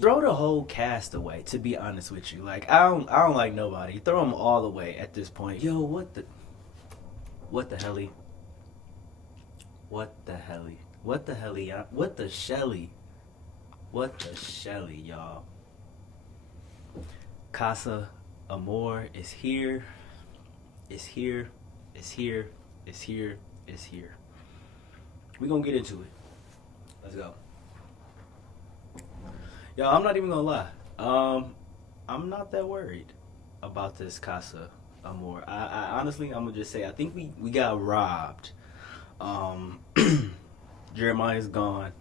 throw the whole cast away. To be honest with you, like I don't like nobody. Throw them all away at this point. Yo, what the helly, what the helly, what the helly, what the shelly, what the shelly, y'all. Casa Amor is here. Is here. Is here. Is here. Is here. We gonna get into it. Let's go. Yo, I'm not even gonna lie. I'm not that worried about this Casa Amor. I honestly, I'm gonna just say, I think we got robbed. Um, Jeremiah's gone,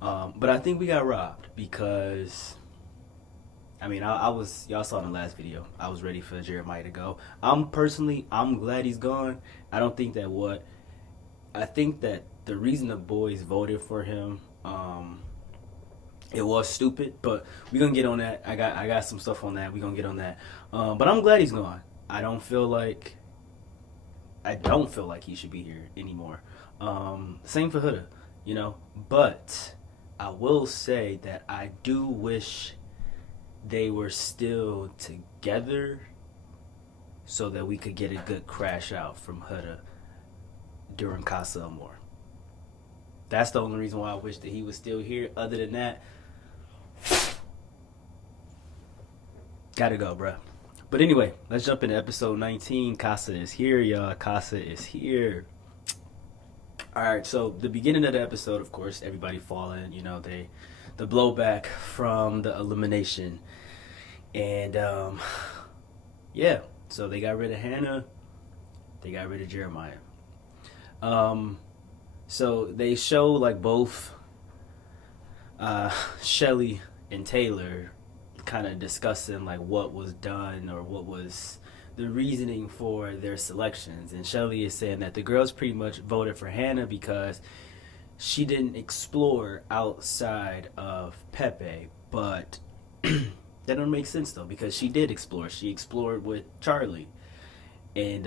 but I think we got robbed because, I mean, I was, y'all saw in the last video, I was ready for Jeremiah to go. I'm glad he's gone. I don't think that I think that the reason the boys voted for him, it was stupid, but we gonna get on that. I got some stuff on that. We gonna get on that. But I'm glad he's gone. I don't feel like he should be here anymore. Same for Huda, you know. But I will say that I do wish they were still together so that we could get a good crash out from Huda during Casa Amor. That's the only reason why I wish that he was still here. Other than that, gotta go, bruh. But anyway, let's jump into episode 19. Casa is here, y'all. Casa is here. Alright, so the beginning of the episode, of course, everybody falling, you know, the blowback from the elimination. And yeah, so they got rid of Hannah, they got rid of Jeremiah. So they show like both Shelly and Taylor kind of discussing like what was done or what was the reasoning for their selections. And Shelly is saying that the girls pretty much voted for Hannah because she didn't explore outside of Pepe. But that don't make sense though, because she did explore. She explored with Charlie. And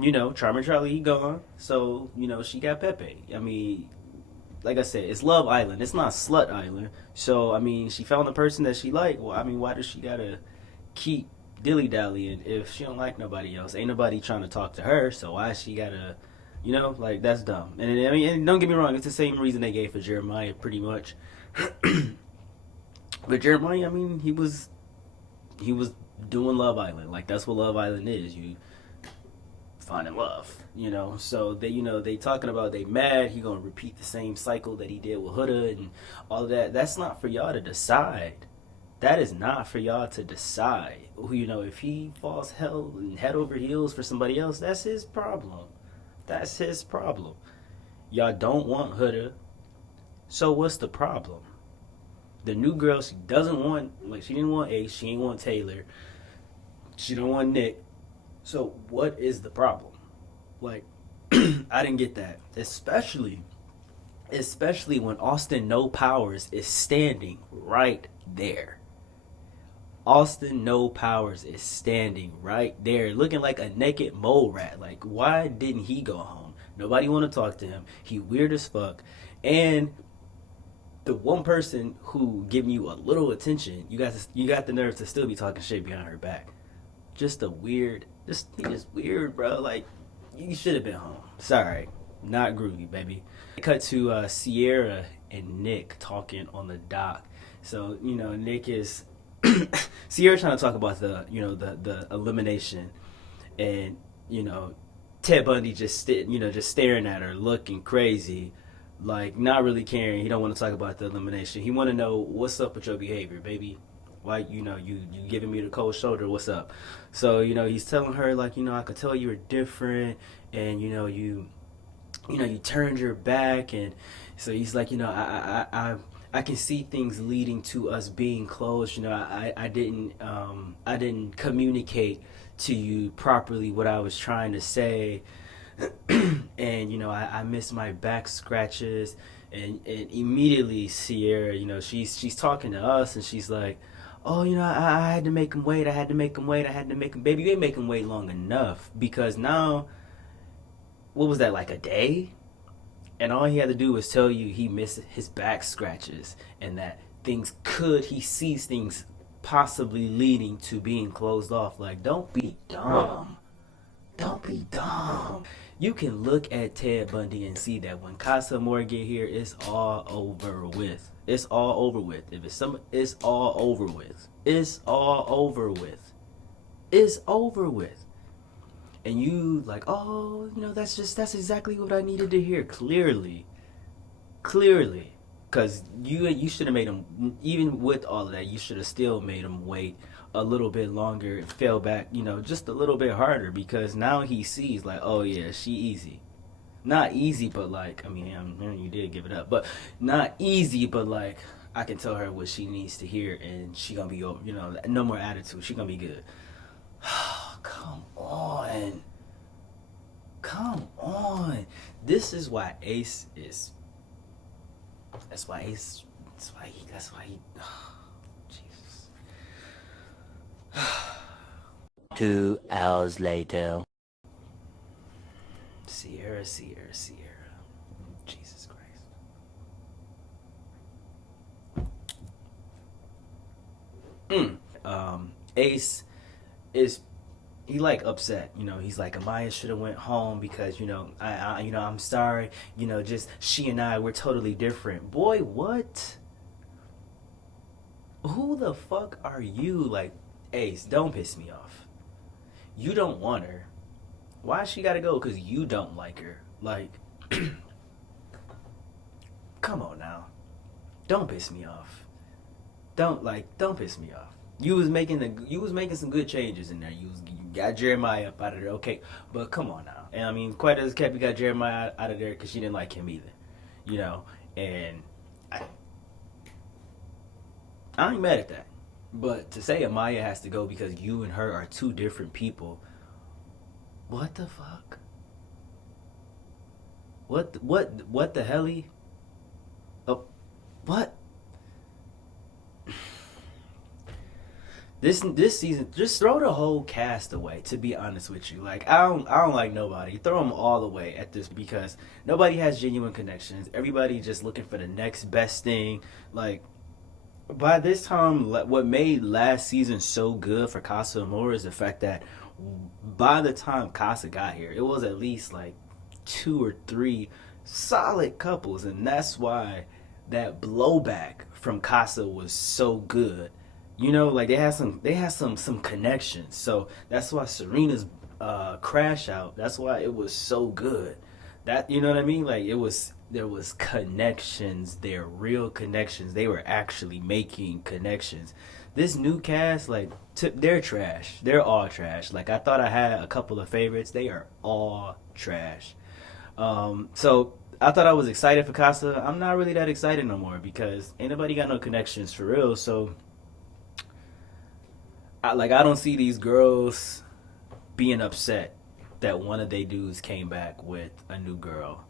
you know, Charmer Charlie, he gone. So, you know, she got Pepe. I mean, like I said, it's Love Island. It's not Slut Island. So, I mean, she found the person that she liked. Well, I mean, why does she gotta keep dilly-dallying if she don't like nobody else? Ain't nobody trying to talk to her, so why she gotta, you know, like, that's dumb. And I mean, and don't get me wrong, it's the same reason they gave for Jeremiah, pretty much. But Jeremiah, I mean, he was doing Love Island. Like, that's what Love Island is. You finding love, you know. So they, you know, they talking about they mad. He gonna repeat the same cycle that he did with Huda and all of that. That's not for y'all to decide. That is not for y'all to decide. You know, if he falls hell and head over heels for somebody else, that's his problem. That's his problem. Y'all don't want Huda, so what's the problem? The new girl, she doesn't want, like, she didn't want Ace, she ain't want Taylor, she don't want Nick. So what is the problem? Like, I didn't get that. Especially when Austin No Powers is standing right there. Austin No Powers is standing right there, looking like a naked mole rat. Like, why didn't he go home? Nobody want to talk to him. He weird as fuck. And the one person who giving you a little attention, you got the nerve to still be talking shit behind her back. Just a weird, he just weird, bro. Like, you should have been home. Sorry, not groovy, baby. Cut to Sierra and Nick talking on the dock. So, you know, Nick is Sierra trying to talk about the elimination, and, you know, Ted Bundy just staring at her, looking crazy, like not really caring. He don't want to talk about the elimination. He want to know what's up with your behavior, baby. Why, you know, you giving me the cold shoulder? What's up? So, you know, he's telling her, like, you know, I could tell you were different, and, you know, you turned your back. And so he's like, you know, I can see things leading to us being close. You know, I didn't communicate to you properly what I was trying to say. And, you know, I miss my back scratches. And immediately Sierra, you know, she's talking to us, and she's like, oh, you know, I had to make him wait. I had to make him wait. I had to make him. Baby, you ain't make him wait long enough, because now, what was that, like a day? And all he had to do was tell you he missed his back scratches, and that he sees things possibly leading to being closed off. Like, don't be dumb. Don't be dumb. You can look at Ted Bundy and see that when Casa Amor get here, it's all over with. It's all over with. If it's it's all over with. It's all over with. It's over with. And you like, oh, that's exactly what I needed to hear. Clearly. Because you should have made him, even with all of that, you should have still made him wait a little bit longer and fell back, just a little bit harder, because now he sees like, oh yeah, she easy. Not easy, but like, you did give it up, but not easy, but like, I can tell her what she needs to hear and she gonna be over, no more attitude. She gonna be good. Come on. Come on. This is why Ace is, that's why he, oh, Jesus. 2 hours later. Sierra. Jesus Christ. Ace is, he like upset, he's like, Amaya should have went home because, I'm sorry, just she and I, we're totally different. Boy, what? Who the fuck are you? Like, Ace, don't piss me off. You don't want her. Why she gotta go? Because you don't like her. Like, come on now. Don't piss me off. Don't piss me off. You was making some good changes in there. You got Jeremiah up out of there, okay. But come on now. And quite as kept, you got Jeremiah out of there because she didn't like him either. And I ain't mad at that. But to say Amaya has to go because you and her are two different people, what the fuck? What the helly? Oh, what? This season, just throw the whole cast away. To be honest with you, like I don't like nobody. Throw them all away at this, because nobody has genuine connections. Everybody just looking for the next best thing. Like, by this time, what made last season so good for Casa Amor is the fact that by the time Casa got here, it was at least like 2 or 3 solid couples, and that's why that blowback from Casa was so good. Like they had some connections, so that's why Serena's crash out. That's why it was so good. That, you know what I mean? Like there was connections there, real connections. They were actually making connections. This new cast, like, they're trash. They're all trash. Like, I thought I had a couple of favorites. They are all trash. So I thought I was excited for Casa. I'm not really that excited no more because ain't nobody got no connections for real. So I don't see these girls being upset that one of they dudes came back with a new girl.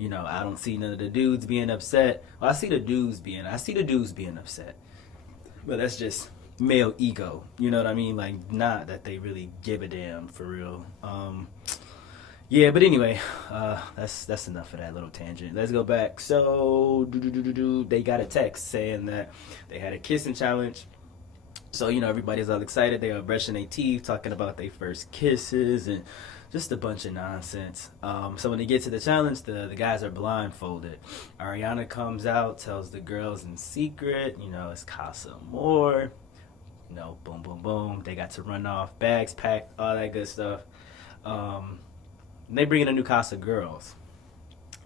I don't see none of the dudes being upset. Well, I see the dudes being upset. But that's just male ego. You know what I mean? Like, not that they really give a damn for real. Yeah, but anyway, that's enough of that little tangent. Let's go back. So they got a text saying that they had a kissing challenge. So, everybody's all excited. They are brushing their teeth, talking about their first kisses and just a bunch of nonsense. So when they get to the challenge, the guys are blindfolded. Ariana comes out, tells the girls in secret, it's Casa Amor. Boom, boom, boom. They got to run off, bags packed, all that good stuff. They bring in a new Casa girls.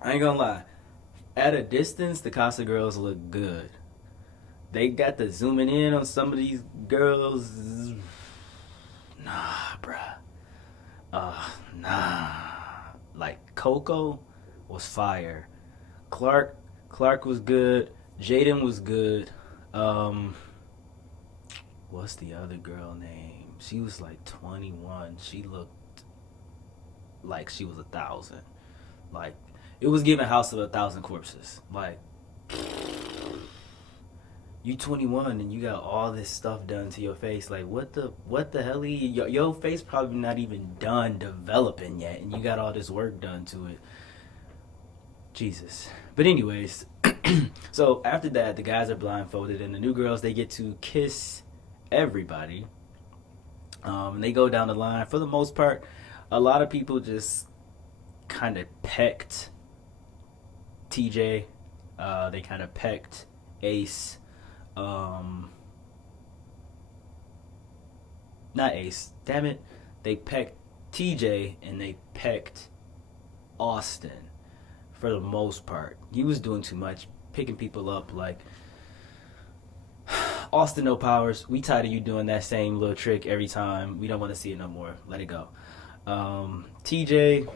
I ain't gonna lie. At a distance, the Casa girls look good. They got the zooming in on some of these girls. Nah, bruh. Nah. Like, Coco was fire. Clark was good. Jaden was good. What's the other girl name? She was like 21. She looked like she was 1,000. Like, it was giving House of 1,000 Corpses. Like, you 21 and you got all this stuff done to your face. Like, what the hell? Your face probably not even done developing yet, and you got all this work done to it. Jesus. But anyways, So after that, the guys are blindfolded, and the new girls, they get to kiss everybody. They go down the line. For the most part, a lot of people just kind of pecked TJ. They kind of pecked Ace. Not Ace. Damn it. They pecked TJ and they pecked Austin for the most part. He was doing too much, picking people up like Austin, no powers. We tired of you doing that same little trick every time. We don't want to see it no more. Let it go. TJ.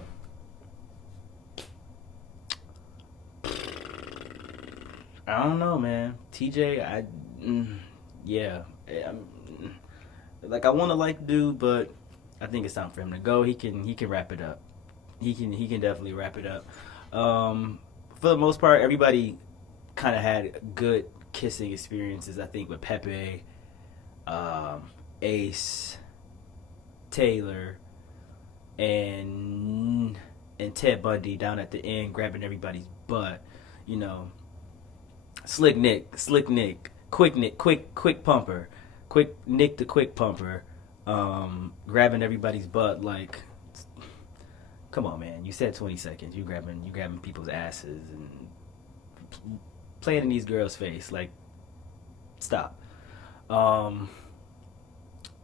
I don't know, man. TJ, yeah. Like I want to like dude, but I think it's time for him to go. He can wrap it up. He can definitely wrap it up. For the most part, everybody kind of had good kissing experiences. I think with Pepe, Ace, Taylor, and Ted Bundy down at the end grabbing everybody's butt. You know, Slick Nick, quick pumper, quick Nick the quick pumper, grabbing everybody's butt. Like, come on, man! You said 20 seconds. You grabbing people's asses and playing in these girls' face. Like, stop. And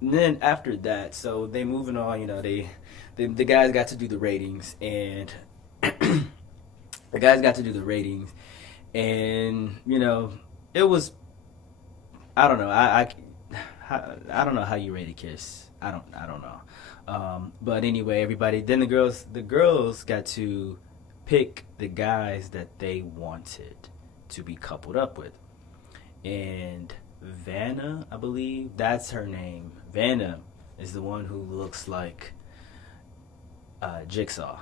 then after that, so they moving on. You know, the guys got to do the ratings, and the guys got to do the ratings, and you know, it was. I don't know. I don't know how you rate a kiss. I don't know. But anyway, everybody. Then the girls got to pick the guys that they wanted to be coupled up with, and Vanna, I believe that's her name. Vanna is the one who looks like Jigsaw.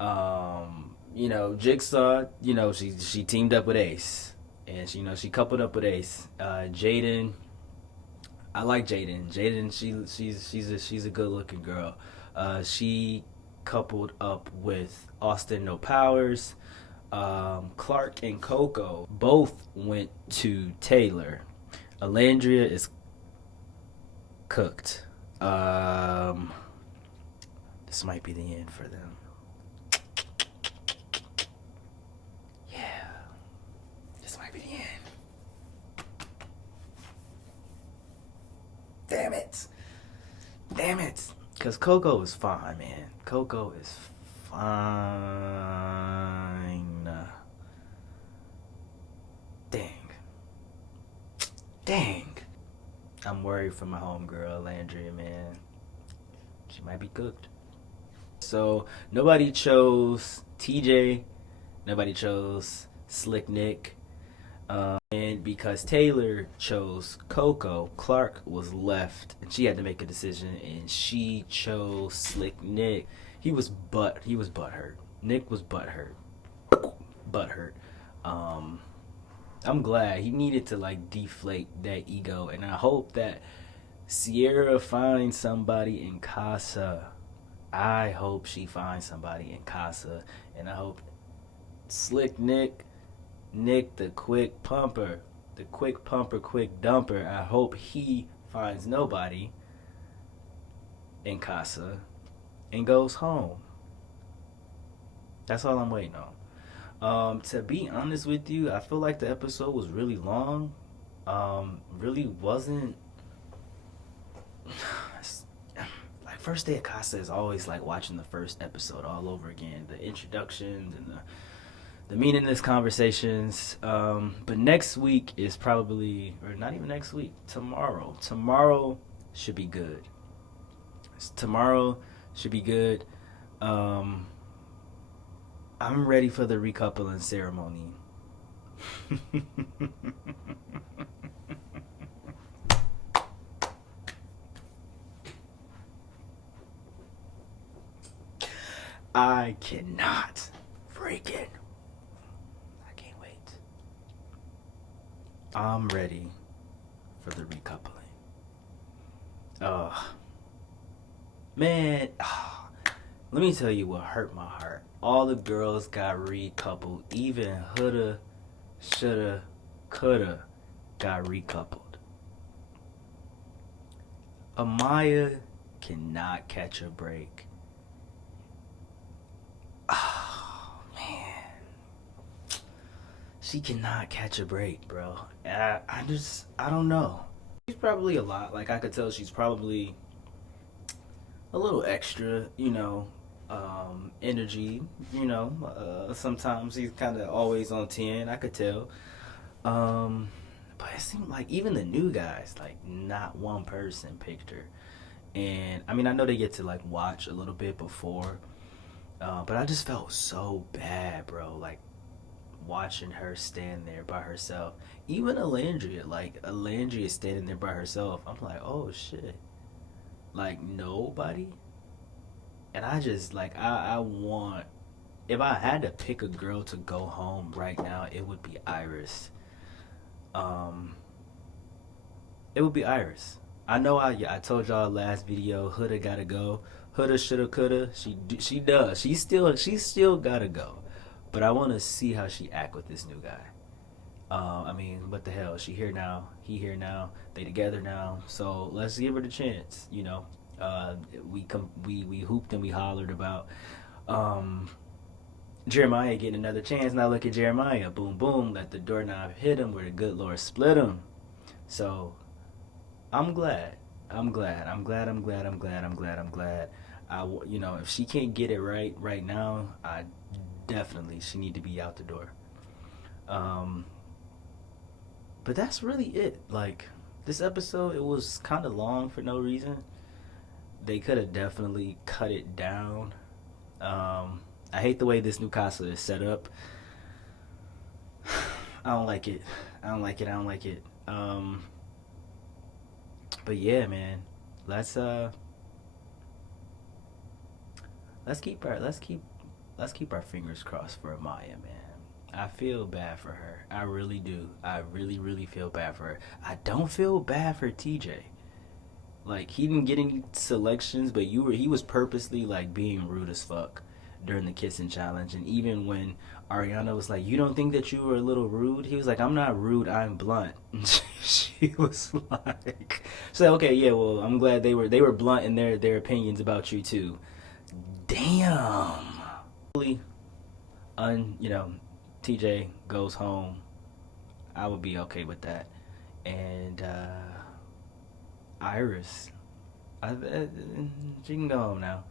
You know, Jigsaw. You know, she teamed up with Ace, and she coupled up with Ace. Jaden. I like Jaden. Jaden, she's a good looking girl. She coupled up with Austin No Powers. Clark and Coco both went to Taylor. Alandria is cooked. This might be the end for them. Yeah, this might be the end. Damn it. Because Coco is fine, man. Coco is fine. Dang. I'm worried for my homegirl, Landria, man. She might be cooked. So, nobody chose TJ. Nobody chose Slick Nick. And because Taylor chose Coco, Clark was left, and she had to make a decision, and she chose Slick Nick. He was butthurt. Nick was butthurt. I'm glad he needed to like deflate that ego, and I hope that Sierra finds somebody in Casa. I hope she finds somebody in Casa, and I hope Slick Nick the quick pumper, quick dumper, I hope he finds nobody in Casa and goes home. That's all I'm waiting on. To be honest with you, I feel like the episode was really long. Really wasn't. Like, first day of Casa is always like watching the first episode all over again. The introductions and the meaningless conversations. But next week is probably, or not even next week, tomorrow. Tomorrow should be good. I'm ready for the recoupling ceremony. I cannot freaking. I can't wait. I'm ready for the recoupling. Man. Let me tell you what hurt my heart. All the girls got recoupled. Even Huda shoulda, coulda got recoupled. Amaya cannot catch a break. Oh man, she cannot catch a break, bro. I don't know. She's probably a lot. Like I could tell, she's probably a little extra, energy. Sometimes he's kind of always on 10. I could tell. Um, but it seemed like even the new guys, like not one person picked her. And I mean, I know they get to like watch a little bit before, but I just felt so bad, bro. Like watching her stand there by herself. Even Alandria standing there by herself. I'm like, oh shit. Like nobody. And I just like I want, if I had to pick a girl to go home right now, it would be Iris. Um, it would be Iris. I know I told y'all last video, Huda gotta go. Huda shoulda coulda. She does. She still gotta go. But I want to see how she act with this new guy. I mean, what the hell? She here now. He here now. They together now. So let's give her the chance. We hooped and we hollered about Jeremiah getting another chance. Now look at Jeremiah. Boom, boom. Let the doorknob hit him where the good Lord split him. So I'm glad. I'm glad. I'm glad. I'm glad. I'm glad. I'm glad. I'm glad. If she can't get it right now, she need to be out the door. But that's really it. Like this episode, it was kind of long for no reason. They could have definitely cut it down. I hate the way this new casa is set up. I don't like it. I don't like it. I don't like it. But yeah, man, let's keep our fingers crossed for Amaya, man. I feel bad for her. I really do. I really, really feel bad for her. I don't feel bad for TJ. Like he didn't get any selections, but he was purposely like being rude as fuck during the kissing challenge. And even when Ariana was like, "You don't think that you were a little rude?" He was like, "I'm not rude. I'm blunt." She was like, "So okay, yeah. Well, I'm glad they were blunt in their opinions about you too." Damn. TJ goes home. I would be okay with that. And Iris, she can go home now.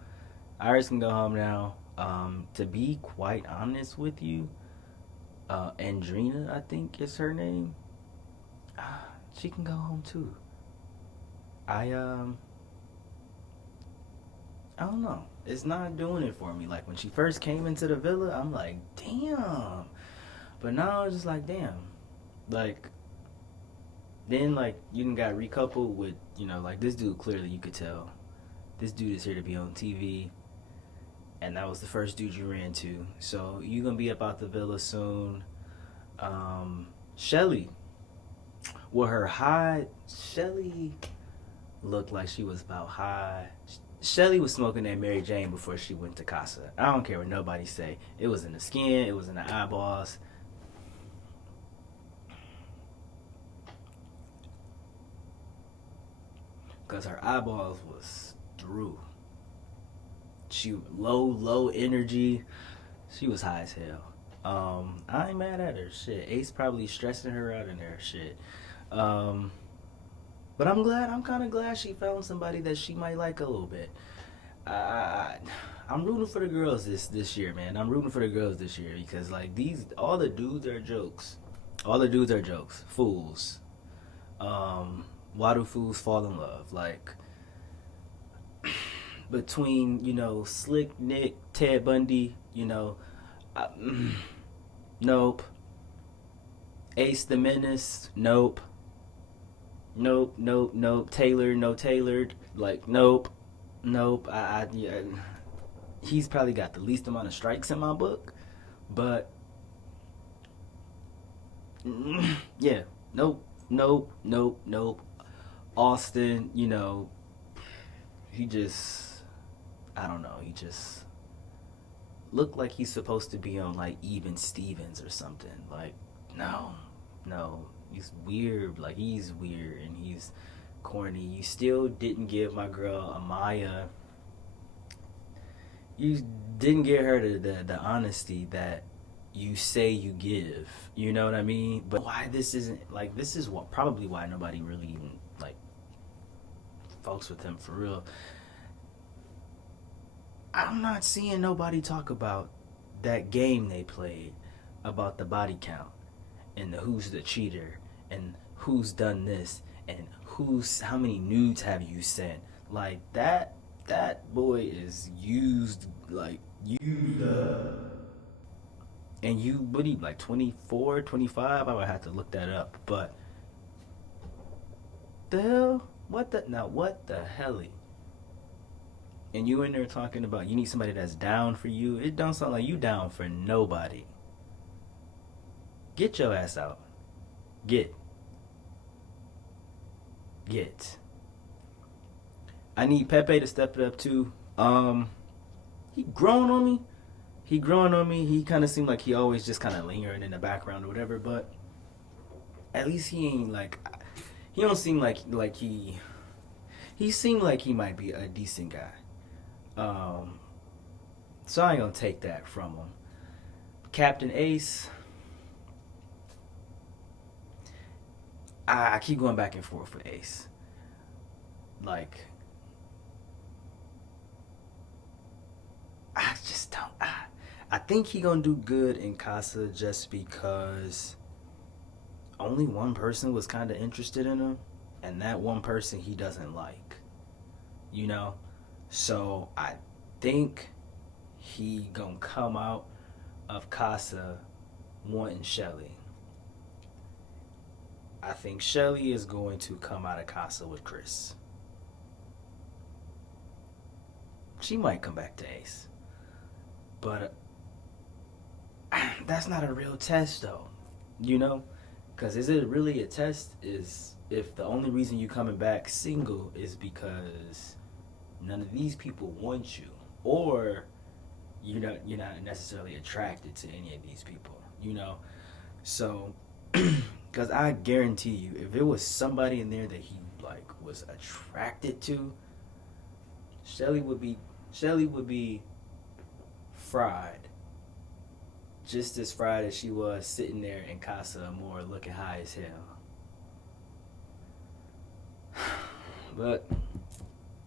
Iris can go home now. To be quite honest with you, Andrina, I think is her name. She can go home too. I don't know. It's not doing it for me. Like when she first came into the villa, I'm like, damn. But now it's just like, damn. Like then like you done got recoupled with, like this dude, clearly you could tell. This dude is here to be on TV. And that was the first dude you ran to. So you gonna be up out the villa soon. Shelly. With her high, Shelly looked like she was about high. Shelly was smoking that Mary Jane before she went to Casa. I don't care what nobody say. It was in the skin. It was in the eyeballs. Because her eyeballs was through. She low energy. She was high as hell. I ain't mad at her. Shit, Ace probably stressing her out in there. Shit. But I'm kind of glad she found somebody that she might like a little bit. I'm rooting for the girls this year, man. I'm rooting for the girls this year because like all the dudes are jokes. All the dudes are jokes, fools. Why do fools fall in love? Like between Slick Nick, Ted Bundy, nope. Ace the Menace, nope. Nope. Taylor, no tailored. Like, nope. Yeah, he's probably got the least amount of strikes in my book, but yeah, nope. Austin, he just, I don't know, he just looked like he's supposed to be on like Even Stevens or something. Like, No, no, he's weird. Like, he's weird and he's corny. You still didn't give my girl Amaya. You didn't get her the honesty that you say you give. You know what I mean? But why this isn't like this is what probably why nobody really even like fucks with him for real. I'm not seeing nobody talk about that game they played about the body count and the who's the cheater and who's done this and who's how many nudes have you sent. Like that boy is used like used up. And you what he like 24, 25? I would have to look that up. But the hell? What the hell? And you in there talking about you need somebody that's down for you. It don't sound like you down for nobody. Get your ass out. Get. I need Pepe to step it up too. He growing on me. He kind of seemed like he always just kind of lingering in the background or whatever. But at least he ain't like. He don't seem like he. He seemed like he might be a decent guy. So I ain't gonna take that from him. Captain Ace. I keep going back and forth with Ace. Like, I just don't. I think he gonna do good in Casa just because only one person was kind of interested in him, and that one person he doesn't like. You know, so I think he gonna come out of Casa wanting Shelly. I think Shelly is going to come out of Casa with Chris. She might come back to Ace. But that's not a real test, though. You know? Because is it really a test? Is if the only reason you coming back single is because none of these people want you. Or you're not necessarily attracted to any of these people. You know? So... Because I guarantee you, if it was somebody in there that he like was attracted to, Shelly would be fried. Just as fried as she was sitting there in Casa Amor looking high as hell. But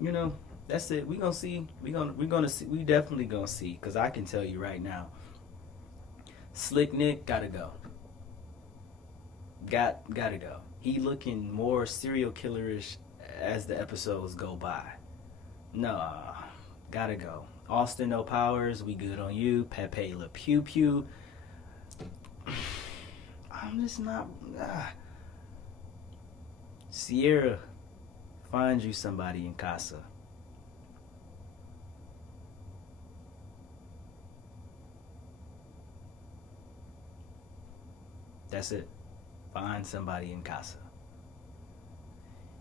you know, that's it. We gonna see. We gonna see. We definitely gonna see. Because I can tell you right now, Slick Nick gotta go. Gotta go. He looking more serial killerish as the episodes go by. No, gotta go. Austin No Powers, we good on you. Pepe Le Pew Pew. I'm just not. Sierra, find you somebody in Casa. That's it. Find somebody in Casa.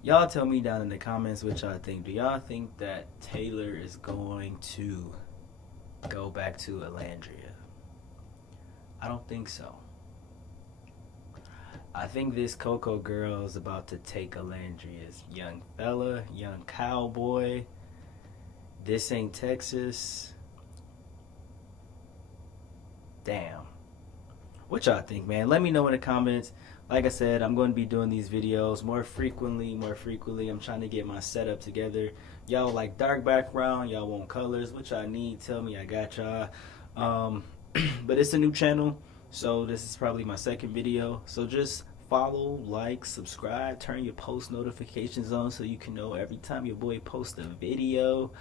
Y'all tell me down in the comments what y'all think. Do y'all think that Taylor is going to go back to Alandria? I don't think so. I think this Coco girl is about to take Alandria's young fella, young cowboy. This ain't Texas. Damn. What y'all think, man? Let me know in the comments. Like I said, I'm going to be doing these videos more frequently. I'm trying to get my setup together. Y'all like dark background. Y'all want colors. What y'all need, tell me. I got y'all. But it's a new channel, so this is probably my second video. So just follow, like, subscribe, turn your post notifications on so you can know every time your boy posts a video.